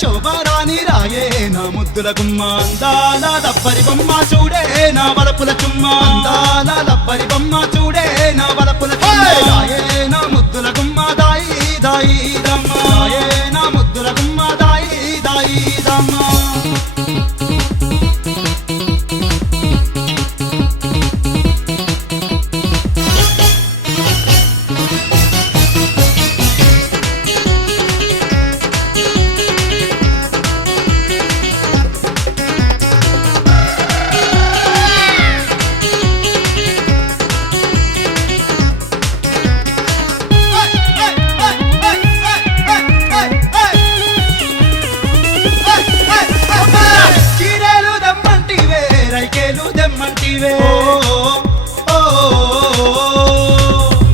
శోభారాణి రాయే నా ముద్దుల గుమ్మ అందాల లబ్బరి బొమ్మ చూడే నా వలపుల చుమ్మ అందాల లబ్బరి బొమ్మ చూడే నా వలపుల చుమ్మ రాయే నా ముద్దుల గుమ్మ దాయి దాయి దమ్మ రాయే నా ముద్దుల గుమ్మ దాయి దాయి దమ్మ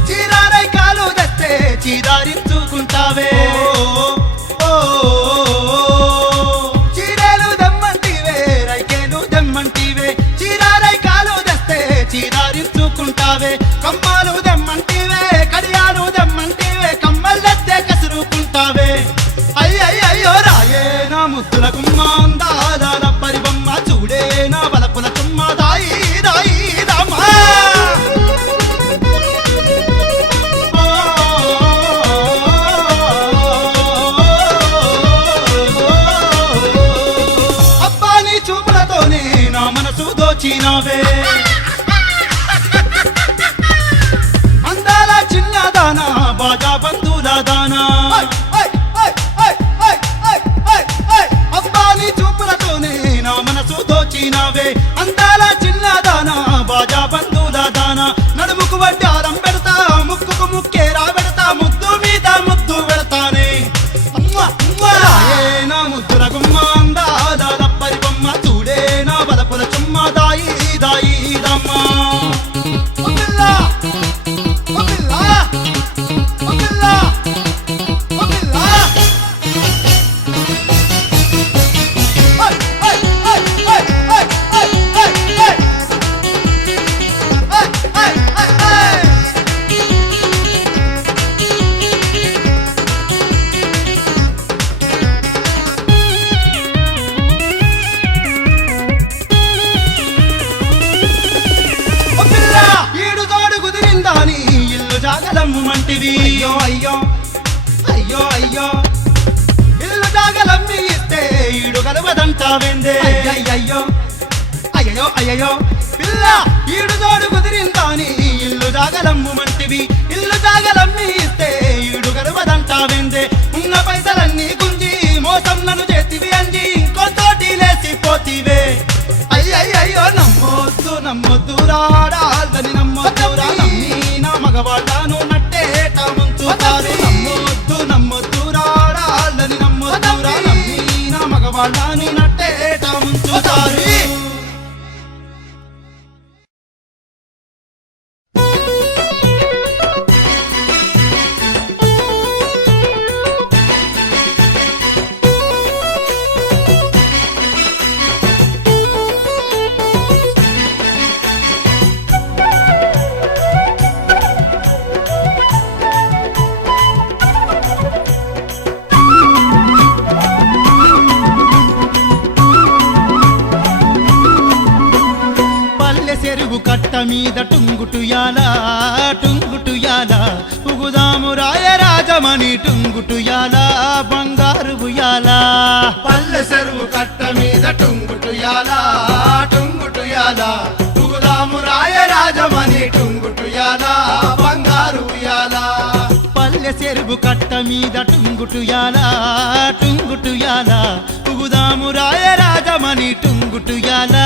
చీరారై కాలు దస్తే చీదారించుకుంటావే చీరేలు దమ్మంటివే రైకేలు దమ్మంటివే చీరారై కాలు దస్తే చీదారించుకుంటావే కమ్మాలు దమ్మంటివే కడియాలు దమ్మంటివే కమ్మలు దస్తే కసురుకుంటావే అయ్యో రాయే నా ముద్దుల గుమ్మ అందాల లబ్బరి బొమ్మ చూడే నా బలపుల చుమ్మ దాయి దాయి దమ్మ అబ్బా నీ చూపులతోనే నా మనసు దోచినావే అందాల చిన్నదానా బాజా బంధువుల దానా దోచినావే అందాల చిన్నదానా బాజా బంధువుల దానా నడుముకు వడ్డారం పెడతా ముక్కుకు ముక్కేరా పెడతా ముద్దు మీద ముద్దు పెడతానే నా ముద్దుల గుమ్మ అందాల లబ్బరి బొమ్మ చూడే నా బలపుల చుమ్మ దాయి దాయి దమ్మ జాగలమ్మంటివి అయ్యో అయ్యో అయ్యో అయ్యో ఇల్లు జాగలమ్మి ఇస్తే ఈడు గలవదంటావేందే అయ్యయ్యో అయ్యో అయ్యో పిల్ల ఈడు జోడు కుదిరిందాని ఇల్లు జాగలమ్మంటివి ఇల్లు జాగలమ్మి ఇస్తే ఈడు గలవదంటావేందే ఉన్న పైసలన్నీ గుంజి మోసం నన్ను చేతివి అంజి ఇంకో తోటి లేసిపోతివే అయ్యయ్యో నమ్మొద్దు నమ్మొద్దు రాడాలని నమ్మొద్దురా నా మగవాళ్ళను నట్టేట ముంచుతారు నమ్మొద్దు నమ్మొద్దు రాడాలని నమ్మొద్దురా నా మగవాళ్ళను నట్టేట ముంచుతారు చెరువు కట్ట మీద టుంగుటుయాల టుంగుటుయాల ఉగుదాము రాయ రాజమణి టుంగుటుయాల బంగారు ఉయ్యాల పల్లె చెరువు కట్ట మీద టుంగుటుయాల టుంగుటుయాల ఉగుదాము రాయ రాజమణి టుంగుటుయాల బంగారు ఉయ్యాల పల్లె చెరువు కట్ట మీద టుంగుటుయాల టుంగుటుయాల ఉగుదాము రాయ రాజమణి టుంగుటుయాల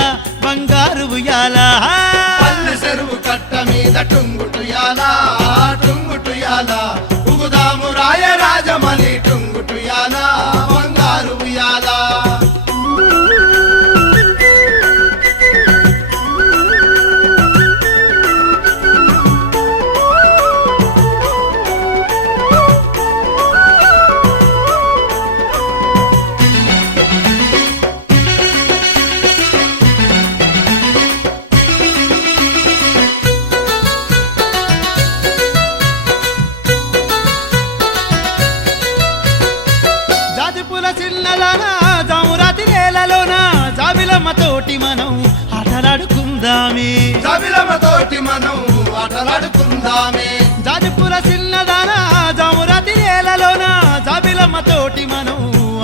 బంగారు ఉయ్యాల పల్లె చెరువు కట్ట మీద టుంగుటుయాల టుంగుటుయాల ఉగుదాము రాయ రాజమణి టుంగుటుయాల బంగారు ఉయ్యాల చిన్నదాన జామురాతి నేలలోన జాబిలమ్మ తోటి మనం ఆటలాడుకుందామే జాబిలమ్మ తోటి మనం ఆటలాడుకుందామే జాజిపుర చిన్నదాన జామురాతి నేలలోన జాబిలమ్మ తోటి మనం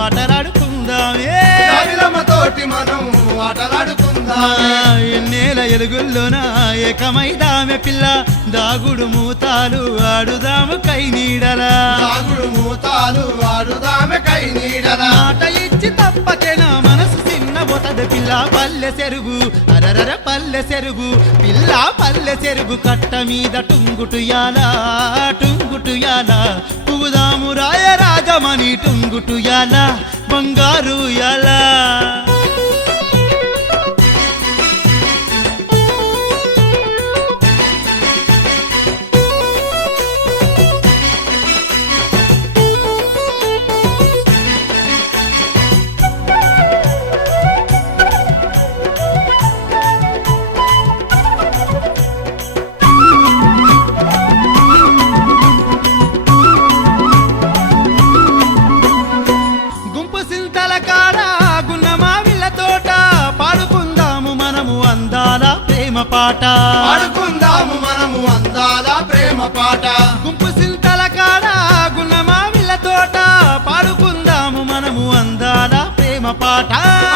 ఆటలాడుకుందామే జాబిలమ్మ తోటి మనం ఆటలాడుకుందామే ఎన్నేల ఎలుగుల్లోన ఏకమైదామె పిల్ల దాగుడు మూతాలు ఆడుదాము కై నీడలా దాగుడు మూతాలు ఆడుదామె కై నీడలా మాట ఇచ్చి తప్పకేనా మనసు చిన్న బొతదు పిల్ల పల్లె చెరుగు అరరర పల్లె చెరుగు పిల్ల పల్లె చెరుగు కట్ట మీద టుంగుటుయాలా టుంగుటుయాలా పుగుదాము రాయ రాజమణి టుంగుటుయాలా బంగారు యాలా గుంపు సింతల కాడ గున్న మావిళ్ళ తోట పాడుకుందాము మనము అందాల ప్రేమ పాట ఆడుకుందాము మనము అందాల ప్రేమ పాట గుంపు సింతల కాడ గున్న మావిళ్ళ తోట పాడుకుందాము మనము అందాల ప్రేమ పాట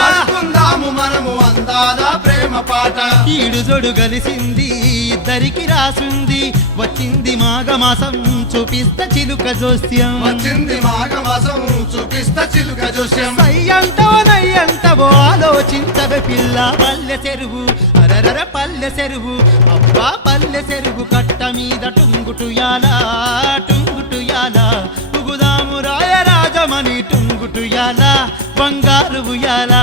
ఆడుకుందాము మనము అందాల ప్రేమ పాట ఈడు జోడు కలిసింది ఇద్దరికి రాసుంది వచ్చింది మాఘమాసం చూపిస్తా చిలుక జోస్యం వచ్చింది మాఘమాసం చూపిస్తా చిలుక జోస్యం సయ్యంటవో నయ్యంటవో ఆలోచించవే పిల్ల పల్లె చెరువు అరరర పల్లె చెరువు అబ్బా పల్లె చెరువు కట్ట మీద టుంగుటుయాలా టుంగుటుయాలా పుగుదాము రాయ రాజమణి టుంగుటుయాలా బంగారు ఉయ్యాలా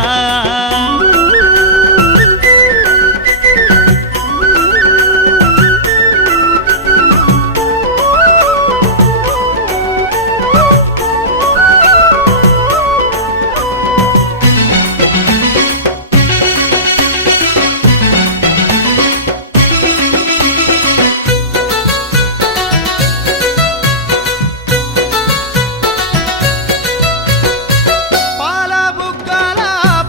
పాల బుగ్గల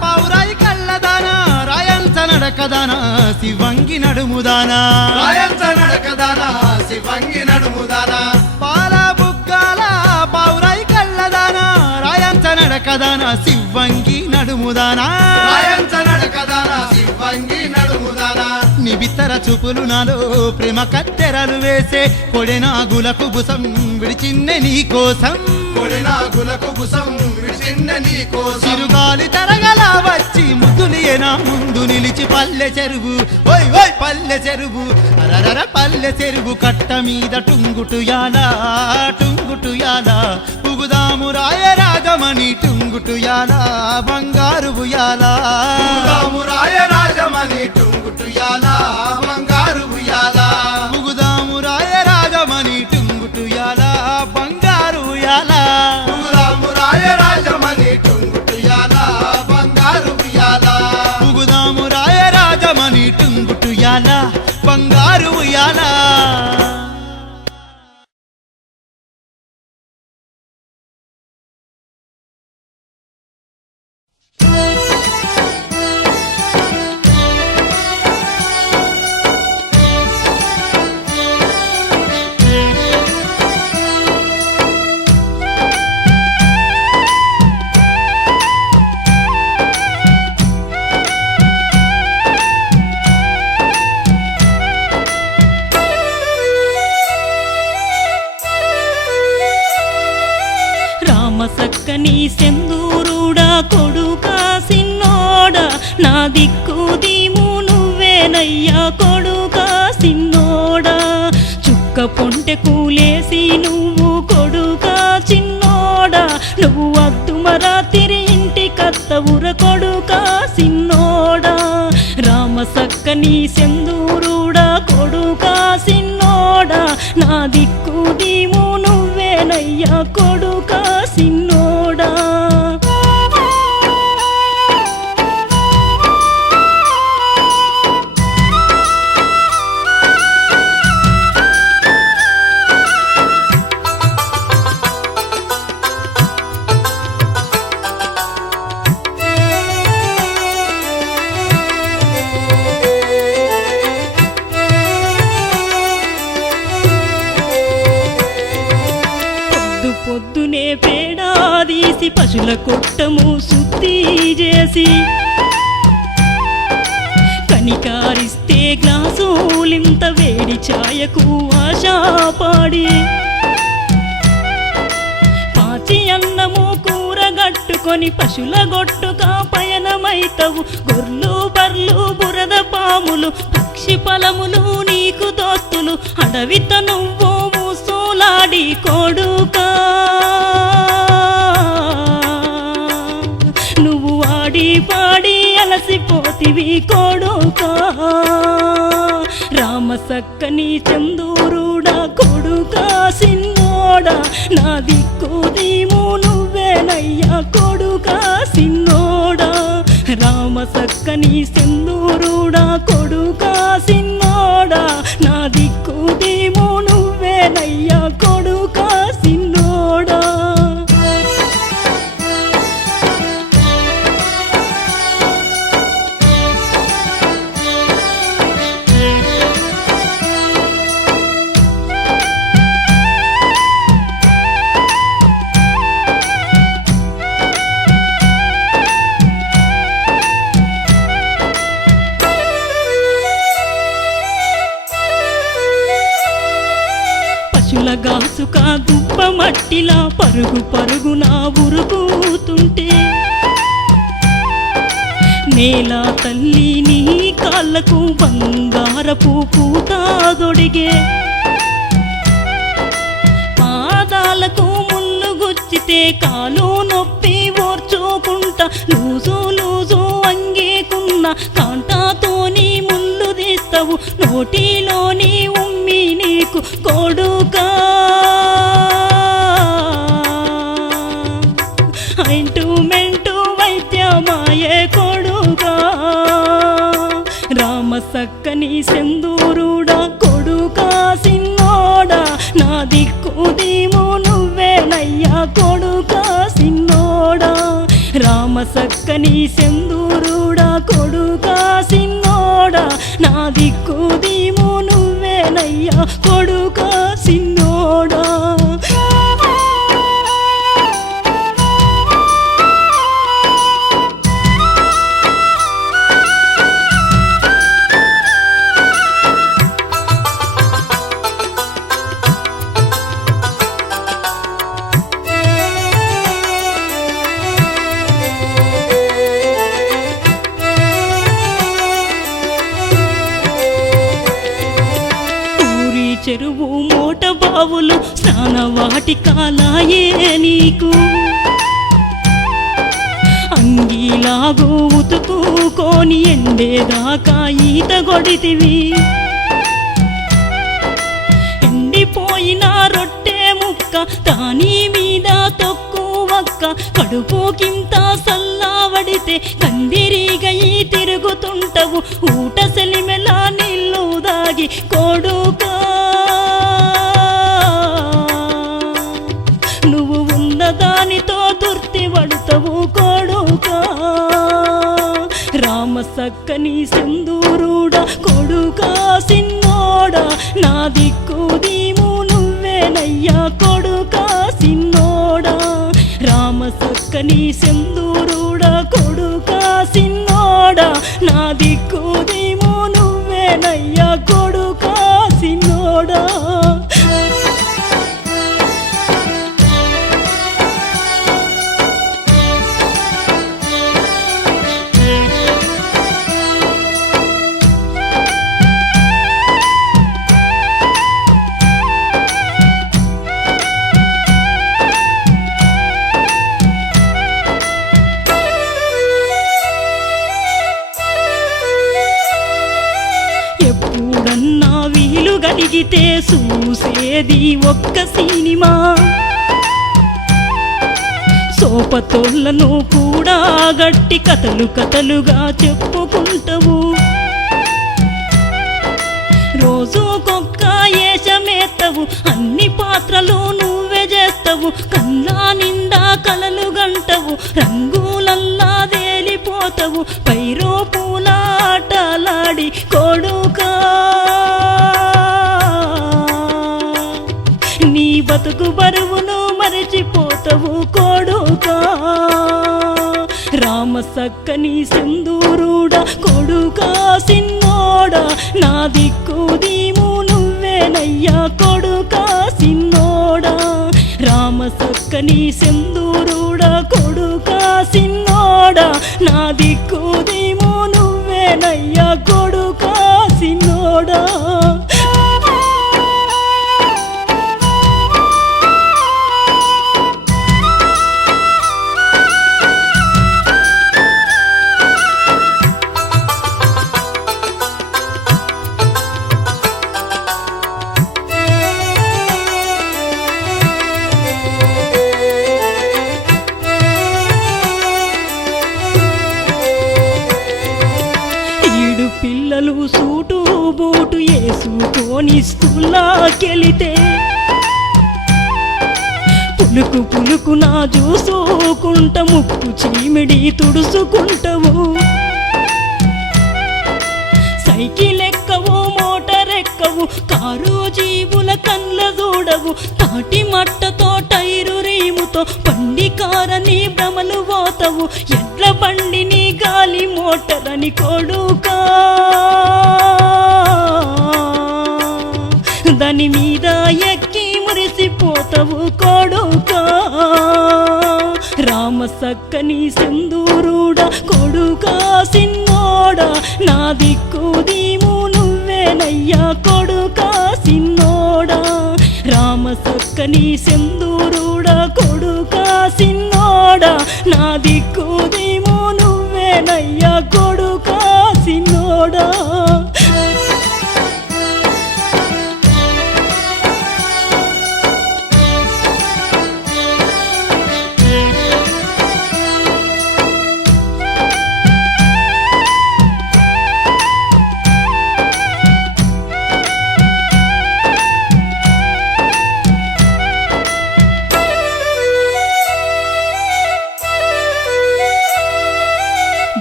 పౌరాయి కళ్ళదాన రాయంచ నడకదాన శివంగి నడుముదానా రాయంత నడకదానా శివంగి నడుముదానా పాల బుగ్గల పౌరాయి కళ్ళదాన రాయంచ నడకదాన శివంగి నడుముదానా రాయంత నడకదానా శివంగి నడుముదానా నిబిత్తర చూపులు నాలో ప్రేమ కత్తెరలు వేసే కొడెనాగులకు బుసం విడిచిన్నె నీ కోసం కొడినాగులకు బుసం విడిచిన నీ కోసం చిరుగాలి తరగల వచ్చి ముద్దులియనా ముందు నిలిచి పల్లె చెరువు ఓయ్ ఓయ్ పల్లె చెరువు అరరర పల్లె చెరువు కట్ట మీద టుంగుటుయాలా టుంగుటుయాలా పుగుదాము రాయ రాగమణి టుంగుటుయాలా బంగారు ఉయ్యాలా పుగుదాము రాయ రాజమణి టుంగుటుయాలా బంగారు ఉయ్యాలా పుగుదాము రాయ రాగమణి టుంగుటుయాలా బంగారు ఉయ్యాలా పుగుదాము రాయ రాజమణి టుంగుటుయాలా బంగారు ఉయ్యాలా పుగుదాము రాయ రాజమణి టుంగుటుయాలా బంగారు ఉయ్యాలా సక్కని సెందూరుడా కొడుకా సిన్నోడా నా దిక్కు దీము నువ్వేనయ్యా కొడుకా సిన్నోడా చుక్క పొంటె కూలేసి నువ్వు కొడుకా చిన్నోడా నువ్వు వద్దు మరాతిరి ఇంటి కత్తవుర కొడుకా సిన్నోడా రామ సక్కని సెందూరుడా కొడుకా సిన్నోడా నా దిక్కు దీము నువ్వేనయ్యా కొడుకా సిన్నోడా పశుల కొట్టము శుద్ధి చేసి కనికారిస్తే గ్లాసులింత వేడి ఛాయకు ఆశాపాడి పాచి అన్నము కూరగట్టుకొని పశుల గొట్టుగా పయనమైతవు గొర్లు బర్లు బురద పాములు పక్షి ఫలములు నీకు దోస్తులు అడవిత నువ్వు మూసోలాడి కొడుకా నువ్వు ఆడి పాడి అలసిపోతివి కొడుకా రామ సక్కని చందూరుడా కొడుకా సిన్నోడా నా దిక్కు దీము నువ్వేనయ్యా కొడుకా సిన్నోడా రామ సక్కని చందూరుడా కొడుకా సిన్నోడా నా దిక్కు దీము నువ్వేనయ్యా కొడుకా సిన్నోడా గాసుక దుప్ప మట్టిలా పరుగు పరుగున ఉరుకుతుంటే నేల తల్లి నీ కాళ్ళకు బంగారపు పూతాదొడిగే పాదాలకు ముళ్ళు గుచ్చితే కాలు నొప్పి ఓర్చుకుంటా లూజు లూజు అంగీకున్న కాంటాతోని ముళ్ళు తీస్తావు నోటిలోని ఉమ్మి నీకు కొడుకా ఐంటుమెంటు వైద్యమాయే కొడుకా రామ సక్కని సెందూరుడా కొడుకా సిన్నోడా నా దిక్కు దీము నువ్వేనయ్యా కొడుకా సిన్నోడా రామ సక్కని సెందూరుడా కొడుకా సిన్నోడా నా దిక్కు దీము నువ్వేనయ్యా కొడుకా సిన్నోడా చెరువు మోట బావులు స్నానవాటికాలాయే నీకు అంగీలాగు ఉతుకుకొని ఎండేదాకా ఈత కొడితివి ఎండిపోయిన రొట్టె ముక్క దాని మీద తొక్కువక్క కడుపుకింత సల్లావడితే కందిరిగయి తిరుగుతుంటవు ఊట సెలిమెలా నీళ్ళు దాగి కొడుకా నువ్వు ఉన్నదానితో దుర్తి పడుతావు కొడుకా రామ సక్కని సెందూరుడా కొడుకా సిన్నోడా నా దిక్కు దీము నువ్వేనయ్యా కొడుకా సిన్నోడా రామ సక్కని సెందూరుడా కొడుకా సిన్నోడా నా దిక్కు దీము నువ్వేనయ్యా కొడుకా సిన్నోడా ఎప్పుడన్నా వీలు గడిగితే చూసేది ఒక్క సినిమా సోపతోళ్ళను కూడా గట్టి కథలు కథలుగా చెప్పుకుంటావు రోజుకొక్క ఏషమేత్తవు అన్ని పాత్రలు నువ్వే చేస్తావు కళ్ళ నిండా కలలు గంటవు రంగులల్లా తేలిపోతావు పైరో పూల ఆటలాడి కొడుకా నీ బతుకు బరువును మరచిపోతావు కొడుకా రామ సక్కని సింధూరుడా కొడుకా సిన్నోడా నా దిక్కు దీము నువ్వేనయ్యా కొడుకా సిన్నోడా రామ సక్కని సింధూరుడా కొడుకా సిన్నోడా నా దిక్కు దీము నువ్వేనయ్యా కొడుకా సిన్నోడా పిల్లలు సూటు బూటు వేసుకొని స్కూల్లాకెళితే పులుకు పులుకు నా చూసుకుంట ముక్కు చీమిడి తుడుసుకుంటవు సైకిల్ ఎక్కవు మోటార్ ఎక్కవు కారు జీవుల కళ్ళ చూడవు తాటి మట్టతో టైరు రీముతో బండి కారని భ్రమలు పోతవు ఎడ్ల బండిని గాలి మోటారని కొడుకా దాని మీద ఎక్కి మురిసిపోతవు కొడుకా రామ సక్కని సింధూరుడా కొడుకా సిన్నోడా నా దిక్కు దీము నువ్వేనయ్యా కొడుకా సిన్నోడా రామ సక్కని సింధూరుడా కొడుకా సిన్నోడా నా దిక్కు దీము నువ్వేనయ్యా కొడుకా సిన్నోడా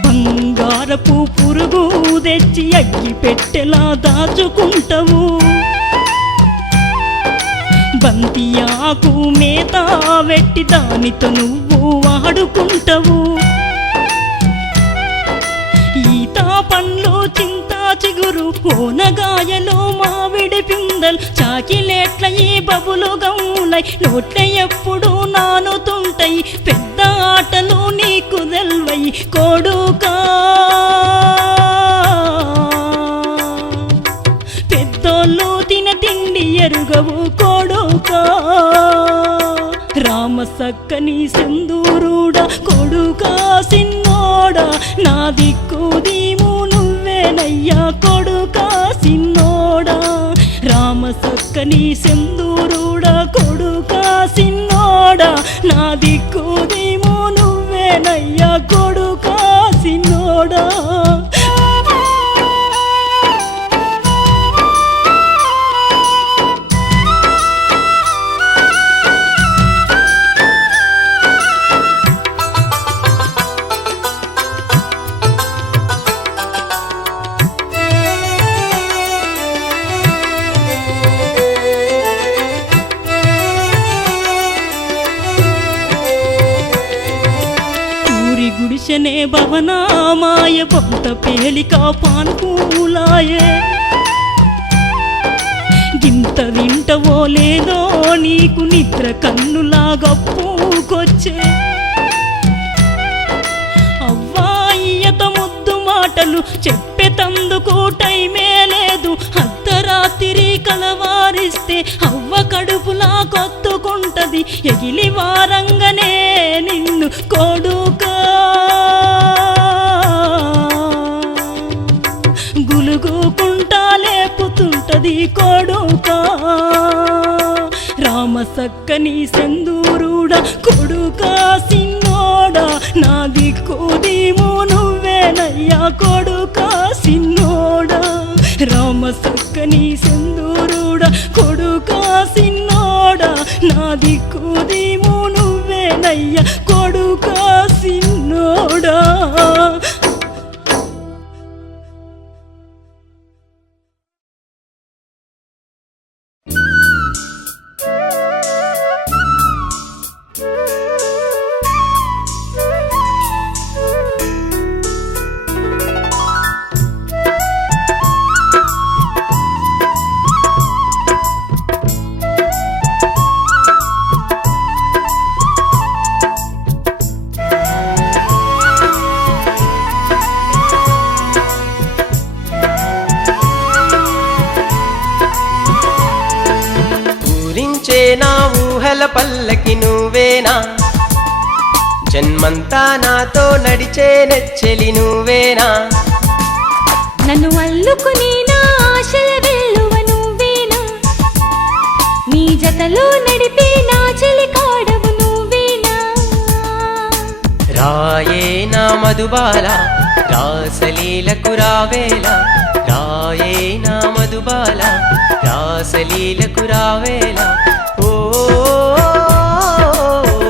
బంగారపు పురుగు తెచ్చి అగ్గి పెట్టెలా దాచుకుంటవు బంతి ఆకు మేత వెట్టి దానితో నువ్వు వాడుకుంటవు ఈత పండ్లు చింతా చిగురు ఓనగాయలు మామిడి పిందల్ చాకిలేట్ల ఈ బబులు గౌలై నోట్ల ఎప్పుడు నానుతుంటాయి పెద్ద ఆటలు నీకు తెల్వై కొడుకా పెద్దోళ్ళు తిన తిండి ఎరుగవు కొడుకా రామ సక్కని సింధూరుడా కొడుకా సిన్నోడా నా దిక్కు దీము నువ్వేనయ్యా కొడుకా సిన్నోడా రామ సక్కని సింధూరుడా కొడుకా సిన్నోడా నా దిక్కు దీము నువ్వేనయ్యా కొడుకా సిన్నోడా గుడిసెనే భవనామాయ బొంత పేలిక పాన్పూలాయే గింత వింటవో లేదో నీకు నిద్ర కన్నులాగా పూకొచ్చే అవ్వాయ్యత ముద్దు మాటలు చెప్పేతందుకు టైమే లేదు అర్ధరాత్రి కలవారిస్తే అవ్వ కడుపులా కొత్తుకుంటది ఎగిలి వారంగనే నిన్ను కొడుకా గులుగుకుంటా లేపుతుంటది కొడుకా రామ సక్కని సింధూరుడా కొడుకా సిన్నోడా నా దిక్కు దీము నువ్వేనయ్యా కొడుకా సిన్నోడా రామ సక్కని సింధూరుడా కొడుకా సిన్నోడా నా దిక్కు దీము నువ్వేనయ్యా కొడుకా సిన్నోడా ఊహల పల్లకి నువ్వేనా జన్మంతా నాతో నడిచే నెచ్చెలి నువ్వేనా నన్ను అల్లుకుని నా ఆశల వెల్లువ నువ్వేనా నీ జతలో నడిపే నా చెలి కాడవు నువ్వేనా రాయే నా మధుబాల రాసలీలకు రావేలా రాయే నా మధుబాల రాసలీలకు రావేలా ఓ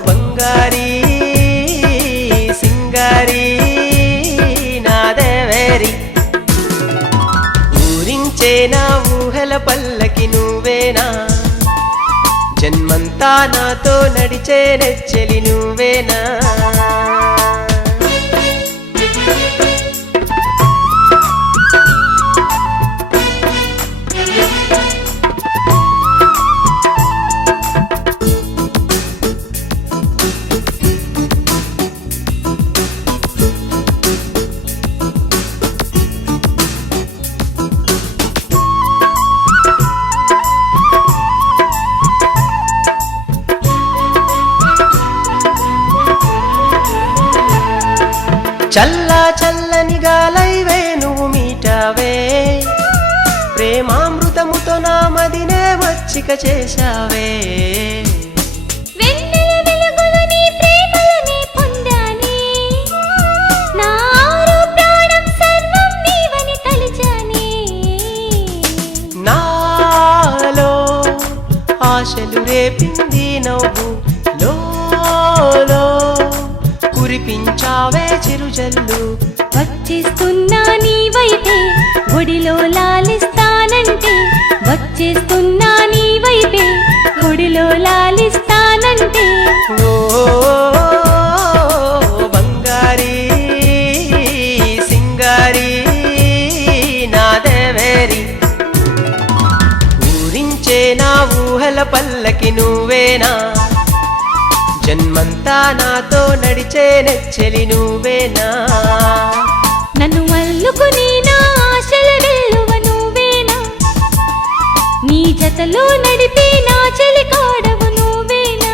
బంగారీ సింగారీ నా దేవేరి ఊరించే నా ఊహల పల్లకి నువ్వేనా జన్మంతా నాతో నడిచే నెచ్చెలి నువ్వేనా చల్లా చల్లని గాలైవే నువ్వు మీటావే ప్రేమామృతముతో నా మదినే మచ్చిక చేశావే వెన్నెల వెలుగులు నీ ప్రేమలని పొందానే నా ఆరో ప్రాణం సర్వం నీవని తలిచానే నాలో ఆశలు రేపింది నవ్వు లోలో కురిపించావే చిరుజల్లు వచ్చేస్తున్నా నీ వైపే ఒడిలో లాలిస్తానంటే వచ్చేస్తున్నా నీ వైపే ఒడిలో లాలిస్తానంటే ఓ బంగారీ సింగారీ నా దేవేరి ఊరించే నా ఊహల పల్లకి నువ్వేనా జన్మంతా నాతో నడిచే నెచ్చెలి నువ్వేనా నన్ను అల్లుకుని నా ఆశల వెల్లువ నువ్వేనా నీ జతలో నడిపే నా చెలి కాడవు నువ్వేనా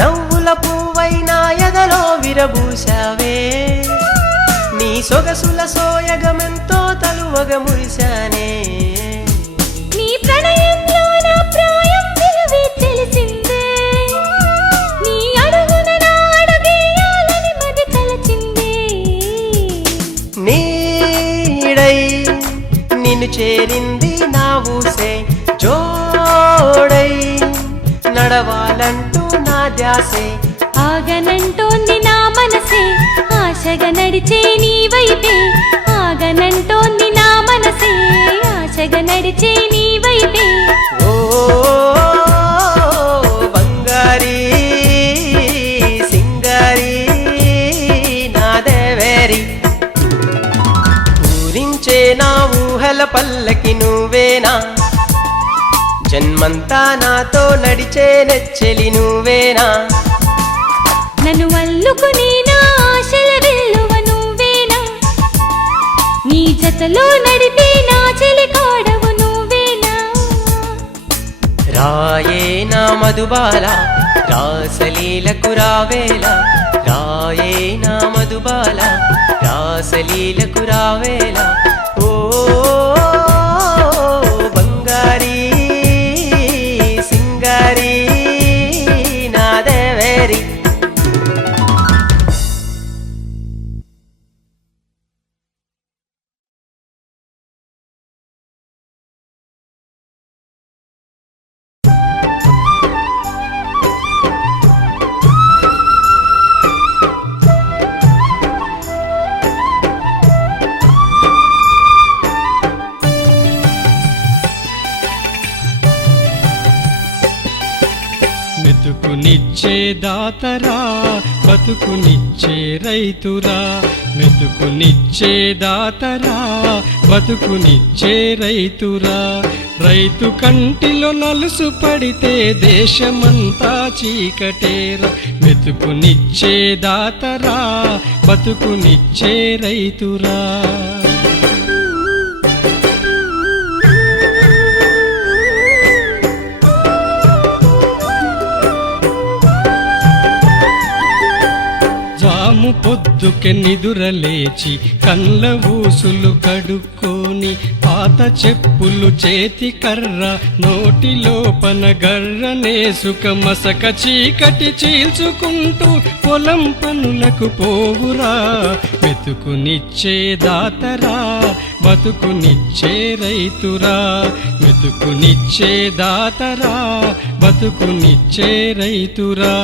నవ్వుల పువ్వైనా ఎదలో విరబూశావే నీ సొగసుల సోయగమెంతో తలువగ మురిశానే నీ ప్రణయంలో నా ప్రాయం విలువే తెలిసిందే నీ అడుగున నా అడుగేయాలని మది తలచిందే నీడై నిన్ను చేరింది నా ఊసే జోడై నడవాలంటూ నా ధ్యాసే ఆగనంటోంది నా మనసే ఆశగా నడిచే నీ వైపే ఆగనంటోంది నా మనసే ఆశగా నడిచే నీ వైపే ఓ బంగారీ సింగారీ నా దేవేరి ఊరించే నా ఊహల పల్లకి నువ్వేనా జన్మంతా నాతో నడిచే నెచ్చెలి నువ్వేనా నన్ను అల్లుకుని నా ఆశల వెల్లువ నువ్వేనా నీ జతలో నడిపే నా చెలి కాడవు నువ్వేనా రాయే నా మధుబాల రాసలీలకు రావేలా రాయే నా మధుబాల రాసలీలకు రావేలా ఓ బంగారీ సింగారీ నా దేవేరి మెతుకునిచ్చే దాతరా బతుకునిచ్చే రైతురా మెతుకునిచ్చే దాతరా బతుకునిచ్చే రైతురా రైతు కంటిలో నలుసు పడితే దేశమంతా చీకటేరా మెతుకునిచ్చే దాతరా బతుకునిచ్చే రైతురా జాము పొద్దుకే నిదురలేచి కండ్ల ఊసులు కడుక్కొని పాత చెప్పులు చేతి కర్ర నోటి లోపన గర్రనేసుక మసక చీకటి చీల్చుకుంటూ పొలం పనులకు పోవురా మెతుకునిచ్చే దాతరా బతుకునిచ్చే రైతురా మెతుకునిచ్చే దాతరా బతుకునిచ్చే రైతురా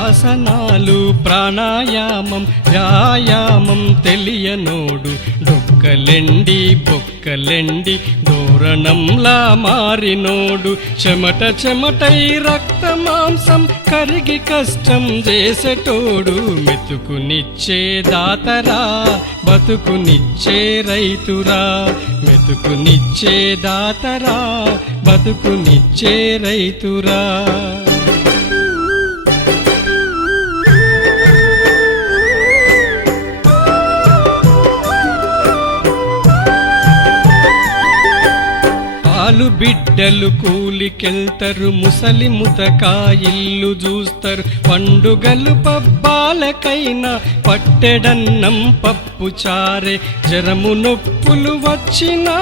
ఆసనాలు ప్రాణాయామం వ్యాయామం తెలియనోడు డొక్కలెండి బొక్కలెండి దూరణంలా మారినోడు చెమట చెమటై రక్త మాంసం కరిగి కష్టం చేసేటోడు మెతుకునిచ్చే దాతరా బతుకునిచ్చే రైతురా మెతుకునిచ్చే దాతరా బతుకునిచ్చే రైతురా బిడ్డలు కూలికెళ్తారు ముసలి ముతకాయిల్లు చూస్తారు పండుగలు పబ్బాలకైనా పట్టెడన్నం పప్పు చారే జరము నొప్పులు వచ్చినా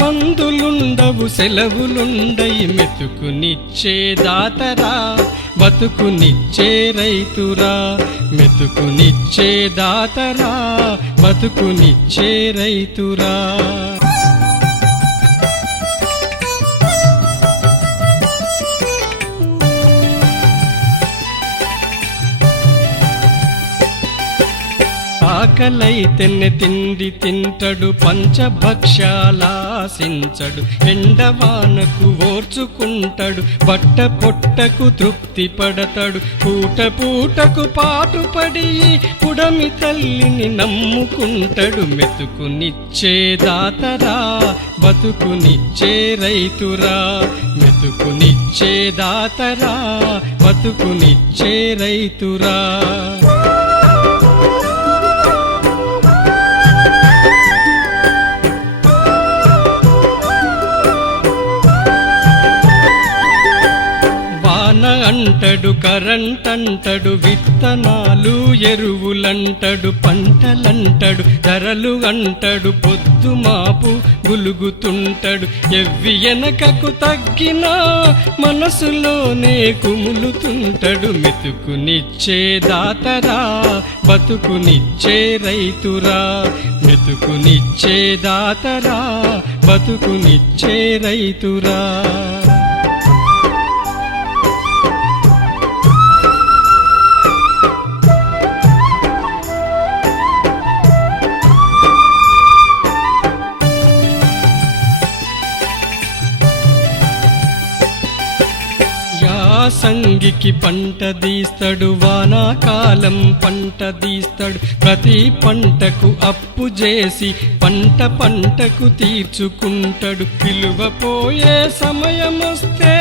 మందులుండవు సెలవులుండయి మెతుకునిచ్చే దాతరా బతుకునిచ్చే రైతురా మెతుకునిచ్చే దాతరా బతుకునిచ్చే రైతురా ఆకలైతేనే తిండి తింటడు పంచభక్షాలాసించడు ఎండవానకు ఓర్చుకుంటాడు బట్ట పొట్టకు తృప్తి పడతాడు పూట పూటకు పాటుపడి పుడమి తల్లిని నమ్ముకుంటాడు మెతుకునిచ్చే దాతరా బతుకునిచ్చే రైతురా మెతుకునిచ్చే దాతరా బతుకునిచ్చే రైతురా అంటడు కరెంట్ అంటడు విత్తనాలు ఎరువులంటడు పంటలంటడు ధరలు అంటడు పొద్దు మాపు గులుగుతుంటడు ఎవ్వి వెనకకు తగ్గినా మనసులోనే కుములుతుంటడు మెతుకునిచ్చే దాతరా బతుకునిచ్చే రైతురా మెతుకునిచ్చే దాతరా బతుకునిచ్చే రైతురా సంగికి పంట తీస్తాడు వానాకాలం పంట తీస్తాడు ప్రతి పంటకు అప్పు చేసి పంట పంటకు తీర్చుకుంటాడు విలువ పోయే సమయం వస్తే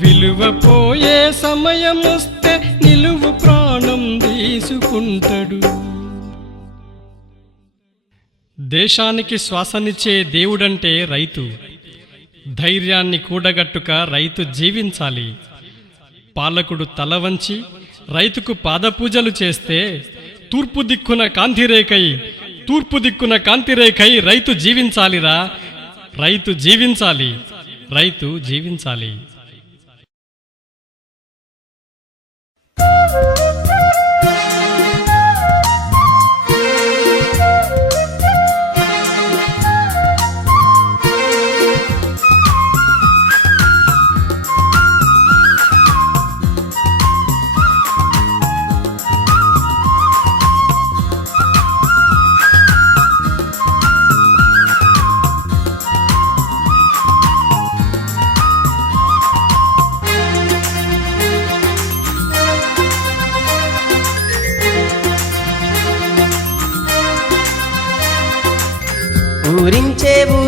విలువ పోయే సమయం వస్తే నిలువు ప్రాణం తీసుకుంటాడు దేశానికి శ్వాసనిచ్చే దేవుడంటే రైతు ధైర్యాన్ని కూడగట్టుక రైతు జీవించాలి పాలకుడు తల వంచి రైతుకు పాదపూజలు చేస్తే తూర్పు దిక్కున కాంతిరేకై రైతు జీవించాలిరా రైతు జీవించాలి రైతు జీవించాలి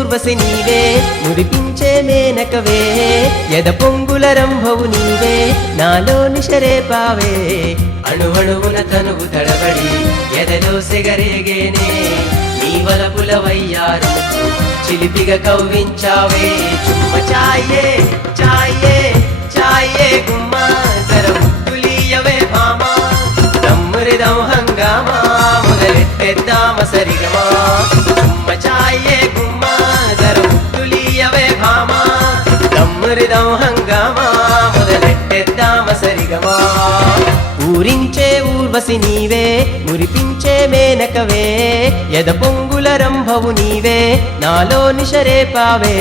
ఊర్వశి నీవే మురిపించే మేనకవే ఎద పొంగుల రంభవు నీవే నాలోని శరేపావే అణువణువున తనువు తడబడి ఎదలో సెగరేగేనే నీ వలపుల వయ్యారు చిలిపిగా కవ్వించావే చుమ్మ చాయే చాయే చాయే గుమ్మా జర ముద్దులీయవే భామా దమ్మురిదం హంగామా మొదలెట్టేద్దామ సరిగమా చుమ్మ చాయే గుమ్మా జర ముద్దులీయవే భామా దమ్మురిదం హంగామా మొదలెట్టేద్దామ సరిగమా ఊరించే ఊర్వశి నీవే మురిపించే మేనకవే ఎద పొంగుల రంభవు నీవే నాలోని శరేపావే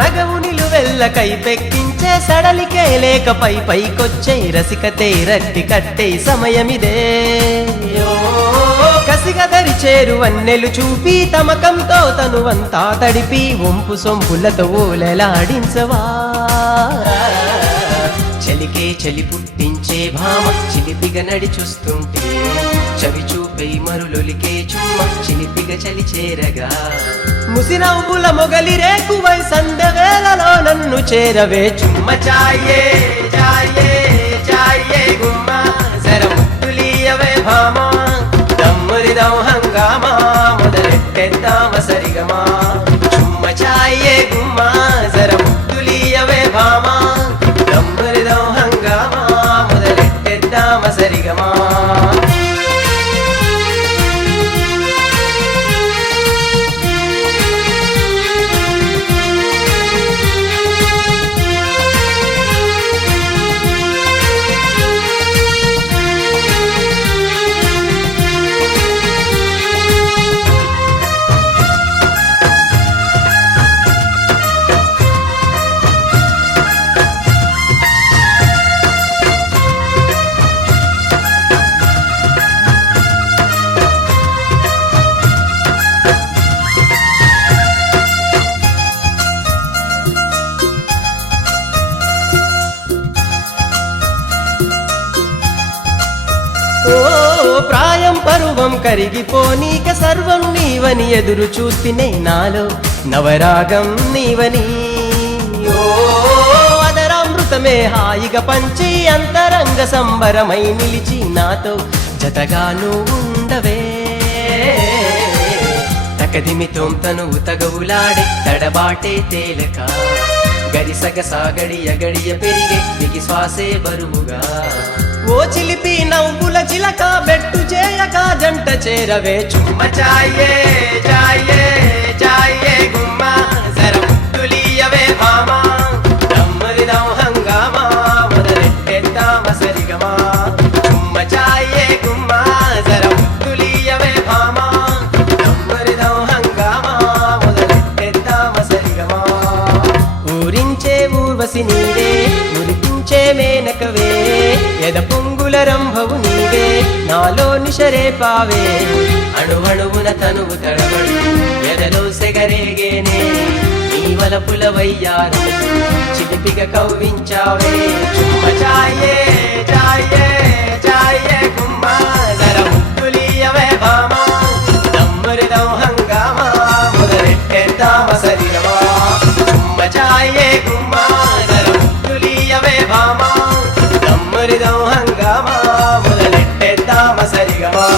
నగవు నిలువెల్ల కైపెక్కించే సడలికే లేకపై పైకొచ్చే రసికతే రట్టి కట్టే సమయమిదే కసిగా దరి చేరు వన్నెలు చూపి తమకంతో తనువంతా తడిపి వంపు సొంపులతో ఓలెలాడించవా చలికే చలి పుట్టించే భామ చిలిపిగా నడి చూస్తుంటే చవి చూపే మరులొలికే చుమ్మ చిలిపిగా చలి చేరగా ముసినవ్వుల మొగలి రేకువై సందవేలలో నన్ను చేరవే చుమ్మ చాయే చాయే చాయే గుమ్మ జర ముద్దులీయవే భామా దమ్మురిదం హంగామా మొదలెట్టేద్దామ సరిగమా చుమ్మ చాయే గుమ్మ జర ముద్దులీయవే భామా దమ్మురిదం హంగామా మొదలెట్టేద్దామ సరిగమా ప్రాయం పరువం కరిగిపోనీక సర్వం నీవని ఎదురు చూస్తేనే నాలో నవరాగం నీవని ఓ అదరామృతమే హాయిగా పంచి అంతరంగ సంబరమై నిలిచి నాతో జతగాను ఉండవే తకదిమితో తనువు తగవులాడే తడబాటే తేలక గరిసగ సాగడియ గడియ పెరిగే దిగి శ్వాసే బరువుగా ఓ చిలిపి నవ్వుల చిలక బెట్టు చేయక జంట చేరవే చుమ్మ చాయే చాయే చాయే గుమ్మ జర ముద్దులీయవే భామా దమ్మురిదం హంగామా మొదలెట్టేద్దామ సరిగమా చుమ్మ చాయే గుమ్మ జర ముద్దులీయవే భామా దమ్మురిదం హంగామా మొదలెట్టేద్దామ సరిగమా ఊరించే ఊర్వశి నీవే మురిపించే మేనకవే ఎద పొంగుల రంభవు నీవే నాలోని శరేపావే అణువణువున తనువు తడబడి ఎదలో సెగరేగేనే నీ వలపుల వయ్యారు చిలిపిగా కవ్వించావే చుమ్మ చాయే చాయే చాయే గుమ్మ జర ముద్దులీయవే భామా దమ్మురిదం హంగామా మొదలెట్టేద్దామ సరిగమా చుమ్మ చాయే గుమ్మ జర ముద్దులీయవే భామా దమ్మురిదం హంగామా మొదలెట్టేద్దామ సరిగమా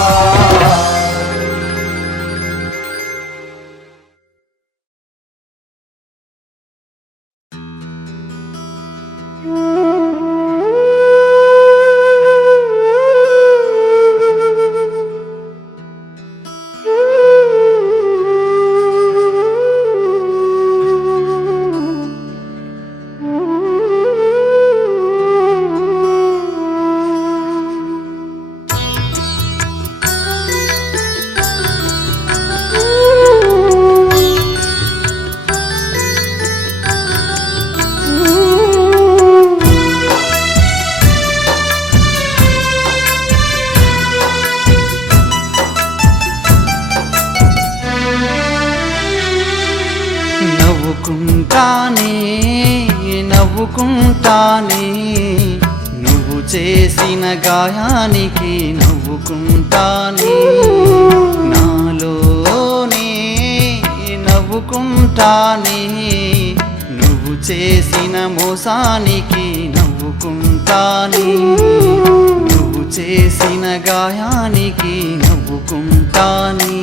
నవ్వుకుంటానే నువ్వు చేసిన గాయానికి నవ్వుకుంటానే నాలోనే నవ్వుకుంటానే నువ్వు చేసిన మోసానికి నవ్వుకుంటానే నువ్వు చేసిన గాయానికి నవ్వుకుంటానే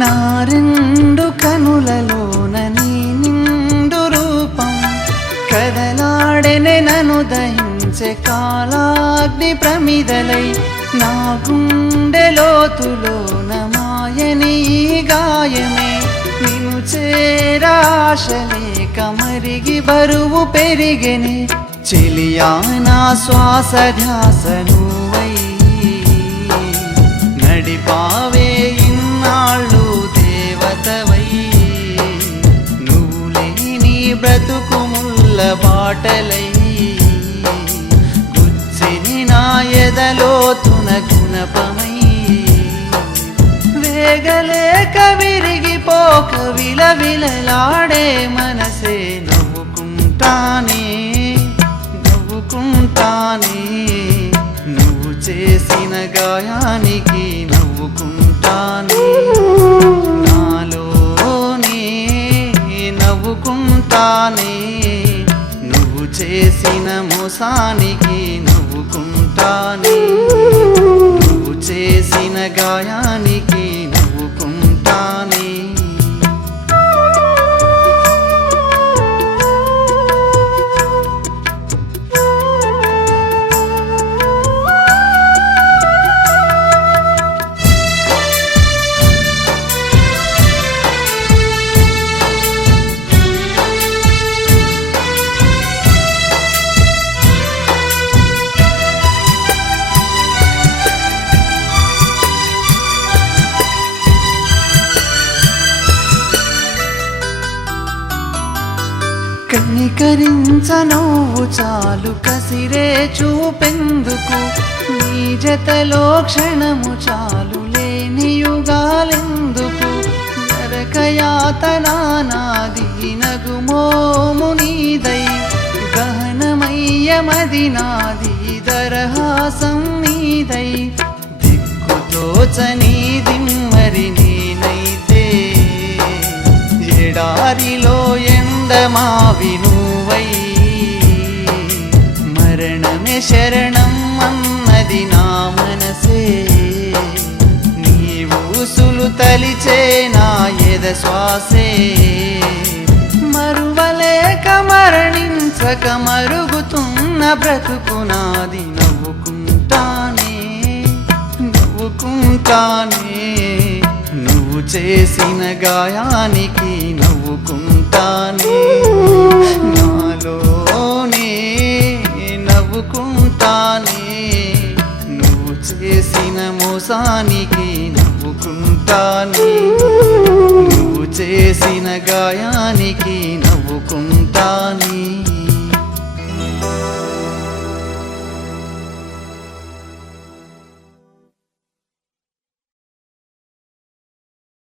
నా రెండు కనులలోన నీ నిండు రూపం కదలాడెనే నన్ను దహించే కాలాగ్ని ప్రమిదలై నా గుండె లోతులోన మాయని గాయమే నిన్ను చేరాశలేక మరిగి బరువు పెరిగెనే చెలియా నా శ్వాస ధ్యాస నువ్వై నడిపావే ఇన్నాళ్ళు దేవతవై నువ్వు లేని బ్రతుకు ముల్ల బాటలై గుచ్చిని నా ఎదలోతున గుణపమై వేగలేక విరిగిపోక విలవిలలాడే మనసే నవ్వుకుంటానే నవ్వుకుంటానే నువ్వు చేసిన గాయానికి నవ్వుకుంటానే నాలోనే నవ్వుకుంటానే నువ్వు చేసిన మోసానికి నవ్వుకుంటానే నువ్వు చేసిన గాయానికి నవ్వుకుంటానే కనికరించనవ్వు చాలు కసిరే చూపెందుకు నీ జతలో క్షణము చాలు లేని యుగాలెందుకు నరకయాతనా నాది నగుమోము నీదై గహనమయ్యమది నాది దరహాసం నీదై దిక్కుతోచని దిమ్మరి నేనైతే ఎడారిలో ఎండమావి నువ్వై మరణమే శరణం అన్నది నా మనసే నీవు ఊసులు తలిచే నా ఎద శ్వాసే మరువలేక మరణించక మరుగుతున్న బ్రతుకునాది నవ్వుకుంటానే నవ్వుకుంటానే నువ్వు చేసిన గాయానికి నవ్వుకుంటానే నాలోనే నవ్వుకుంటానే నువ్వు చేసిన మోసానికి నవ్వుకుంటానే నువ్వు చేసిన గాయానికి